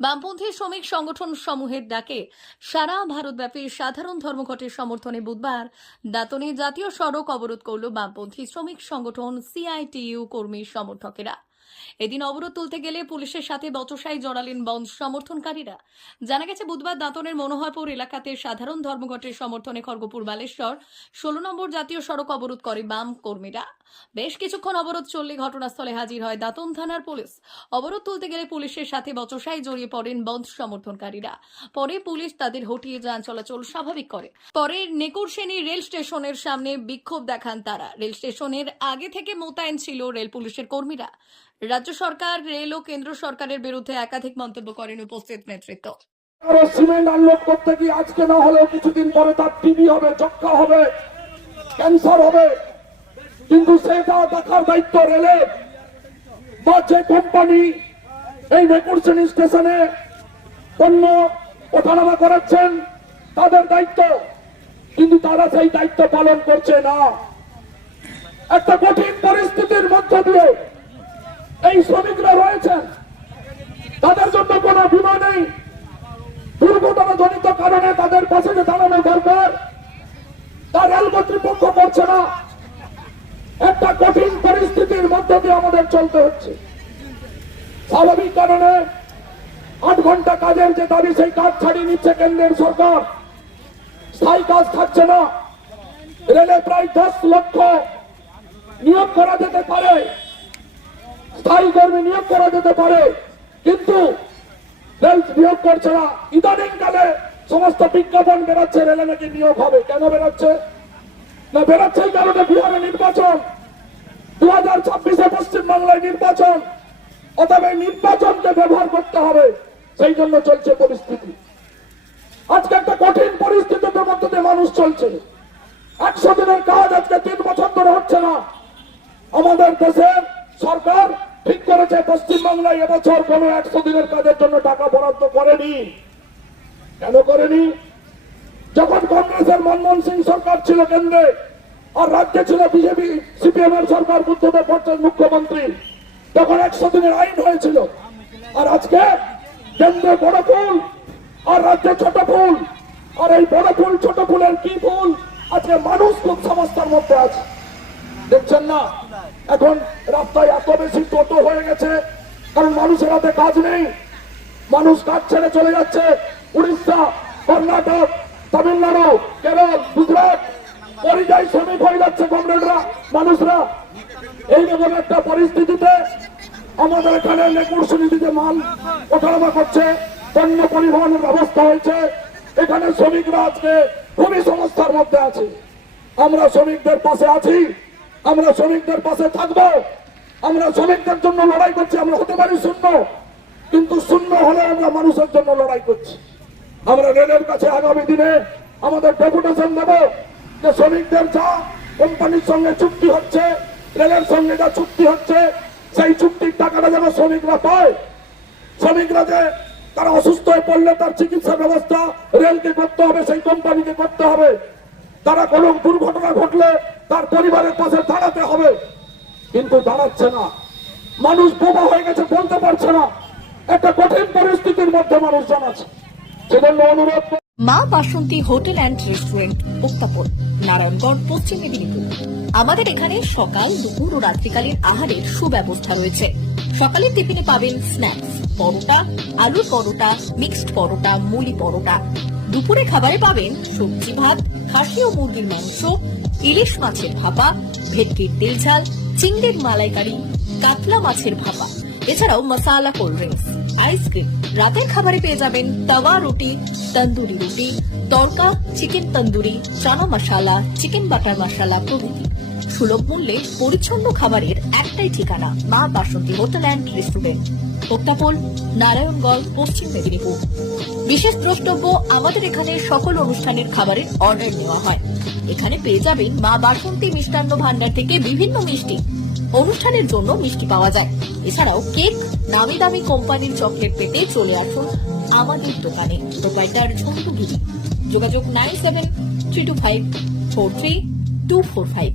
বামপন্থী শ্রমিক সংগঠন সমূহের ডাকে সারা ভারতব্যাপী সাধারণ ধর্মঘটের সমর্থনে বুধবার দাঁতনে জাতীয় সড়ক অবরোধ করল বামপন্থী শ্রমিক সংগঠন সিআইটিইউ কর্মী সমর্থকেরা। এদিন অবরোধ তুলতে গেলে পুলিশের সাথে বচসায় জড়ালেন বন্ধ সমর্থনকারীরা। জানা গেছে, বুধবার দাঁতনের মনোহরপুর এলাকাতে সাধারণ ধর্মঘটের সমর্থনে খড়গপুর বালেশ্বর 16 নম্বর জাতীয় সড়ক অবরোধ করে বাম কর্মীরা। বেশ কিছুক্ষণ অবরোধ চললে ঘটনাস্থলে হাজির হয় দাঁতন থানার পুলিশ। অবরোধ তুলতে গেলে পুলিশের সাথে বচসায় জড়িয়ে পড়েন বন্ধ সমর্থনকারীরা। পরে পুলিশ তাদের হটিয়ে যান চলাচল স্বাভাবিক করে। পরে নেকুরসেনী রেল স্টেশনের সামনে বিক্ষোভ দেখান তারা। রেল স্টেশনের আগে থেকে মোতায়েন ছিল রেল পুলিশের কর্মীরা। রাজ্য সরকার, রেল ও কেন্দ্র সরকারের বিরুদ্ধে একাধিক মন্তব্য করেন উপস্থিত নেতৃত্ব। সিমেন্ট আনলোড করতে গিয়ে আজকে না হলেও কিছুদিন পরে তার টিবি হবে, যক্ষা হবে, ক্যান্সার হবে, কিন্তু সেটা দেখার দায়িত্ব রেলের। বা যে কোম্পানি এই নেকুরসেনী স্টেশনে পণ্য ওঠানামা করাচ্ছেন তাদের দায়িত্ব, কিন্তু তারা সেই দায়িত্ব পালন করছে না। একটা কঠিন পরিস্থিতির মধ্য দিয়ে এই শ্রমিকরা রয়েছেন, তাদের জন্য কোনো বীমা নেই। দুর্ঘটনা জনিত কারণে তাদের পাশে যে দাঁড়ানো দরকার তার রেল কর্তৃপক্ষ করছে না। একটা কঠিন পরিস্থিতির মধ্য দিয়ে আমাদের চলতে হচ্ছে। স্বাভাবিক কারণে 8 ঘন্টা কাজের যে দাবি সেই কাজ ছাড়িয়ে নিচ্ছে কেন্দ্রের সরকার। স্থায়ী কাজ থাকছে না। রেলে প্রায় 10 লক্ষ নিয়োগ করা যেতে পারে, স্থায়ী কর্মী নিয়োগ করা যেতে পারে, কিন্তু রেল নিয়োগ করছে না। ইদানিং কালে সমস্ত বিজ্ঞাপন বেরোচ্ছে রেলে নাকি নিয়োগ হবে। কেন বেরোচ্ছে না? বেরোচ্ছে এই কারণে বিহারে নির্বাচন, 2026-এ পশ্চিমবাংলায় নির্বাচন, অতএব এই নির্বাচনকে ব্যবহার করতে হবে, সেই জন্য চলছে পরিস্থিতি। আজকে একটা কঠিন পরিস্থিতির মধ্যে দিয়ে মানুষ চলছে। 100 দিনের কাজ আজকে 3 বছর ধরে হচ্ছে না। আমাদের দেশের সরকার ঠিক করেছে পশ্চিমবাংলায় এবছর কোন 100 দিনের কাজের জন্য টাকা বরাদ্দ করেনি। কেন করেনি? যখন কংগ্রেসের মনমোহন সিং সরকার ছিল কেন্দ্রে, আর রাজ্যে ছিল বিজেপি সিপিএম এর সরকার, বুদ্ধদেব ভট্টাচার্য মুখ্যমন্ত্রী, তখন 100 দিনের আইন হয়েছিল। আর আজকে কেন্দ্রে বড় ফুল আর রাজ্যে ছোট ফুল। আর এই বড় ফুল ছোট ফুলের কি ফুল? আজকে মানুষ খুব সমস্যার মধ্যে আছে। দেখছেন না, এখন রাস্তায় এত বেশি টোটো হয়ে গেছে, কারণ মানুষের হাতে কাজ নেই। মানুষ কাজ ছেড়ে চলে যাচ্ছে উড়িষ্যা, কর্ণাটক, তামিলনাড়ু, কেরল, গুজরাট। পরিযায়ী শ্রমিক হয়ে যাচ্ছে কমরেডরা, মানুষরা। এইরকম একটা পরিস্থিতিতে আমাদের এখানে নেকুরসেনীতে মাল ওঠানামা করছে, পণ্য পরিবহনের ব্যবস্থা হয়েছে। এখানে শ্রমিকরা আজকে খুবই সমস্যার মধ্যে আছে। আমরা শ্রমিকদের পাশে আছি, আমরা শ্রমিকদের পাশে থাকবো। আমরা শ্রমিকদের জন্য লড়াই করছি। আমরা হতে পারি শূন্য, কিন্তু শূন্য হলে আমরা মানুষের জন্য লড়াই করছি। আমরা রেলের কাছে আগামী দিনে আমাদের ডেপুটেশন দেব যে শ্রমিকদের যা কোম্পানির সঙ্গে চুক্তি হচ্ছে, রেলের সঙ্গে যা চুক্তি হচ্ছে, সেই চুক্তির টাকাটা যেন শ্রমিকরা পায়। শ্রমিকরা যে তারা অসুস্থ হয়ে পড়লে তার চিকিৎসা ব্যবস্থা রেলকে করতে হবে, সেই কোম্পানিকে করতে হবে। তারা কোনো দুর্ঘটনা ঘটলে তার পরিবারের পাশে দাঁড়াতে হবে, কিন্তু দাঁড়াচ্ছে না। মানুষ বোবা হয়ে গেছে, বলতে পারছে না। একটা কঠিন পরিস্থিতির মধ্যে মানুষ জানাচ্ছে। সেজন্য অনুরোধ, মা বাসন্তী হোটেল অ্যান্ড রেস্টুরেন্ট, উত্তাপন, নারায়ণগড়, পশ্চিম মেদিনীপুর। আমাদের এখানে সকাল, দুপুর ও রাত্রিকালীন আহারের সুব্যবস্থা রয়েছে। সকালের টিফিনে পাবেন স্ন্যাক্স, পরোটা, আলুর পরোটা, মিক্সড পরোটা, মুলি পরোটা। দুপুরে খাবারে পাবেন সবজি ভাত, খাসি ও মুরগির মাংস, ইলিশ মাছের ভাপা, ভেটকির তেল ঝাল, চিংড়ির মালাইকারি, কাতলা মাছের ভাপা, এছাড়াও মশালা কোল্ড ড্রিঙ্কস, আইসক্রিম। রাতের খাবারে পেয়ে যাবেন তাওয়া রুটি, তন্দুরি রুটি, তড়কা, চিকেন তন্দুরি, চানা মশালা, চিকেন বাটার মশালা প্রভৃতি। সুলভ মূল্যে পরিচ্ছন্ন খাবারের একটাই ঠিকানা, মা বাসন্তী হোটেল অ্যান্ড রেস্টুরেন্ট, উত্তাপন, নারায়ণগড়, পশ্চিম মেদিনীপুর। বিশেষ দ্রষ্টব্য, আমাদের এখানে সকল অনুষ্ঠানের খাবারের অর্ডার নেওয়া হয়। এখানে পেয়ে যাবেন মা বাসন্তী মিষ্টান্ন ভান্ডার থেকে বিভিন্ন মিষ্টি। অনুষ্ঠানের জন্য মিষ্টি পাওয়া যায়। এছাড়াও কেক, নামি দামি কোম্পানির চকলেট পেতে চলে আসুন আমাদের দোকানে। প্রোপাইটার ঝন্টু গিরি। যোগাযোগ 9732543245।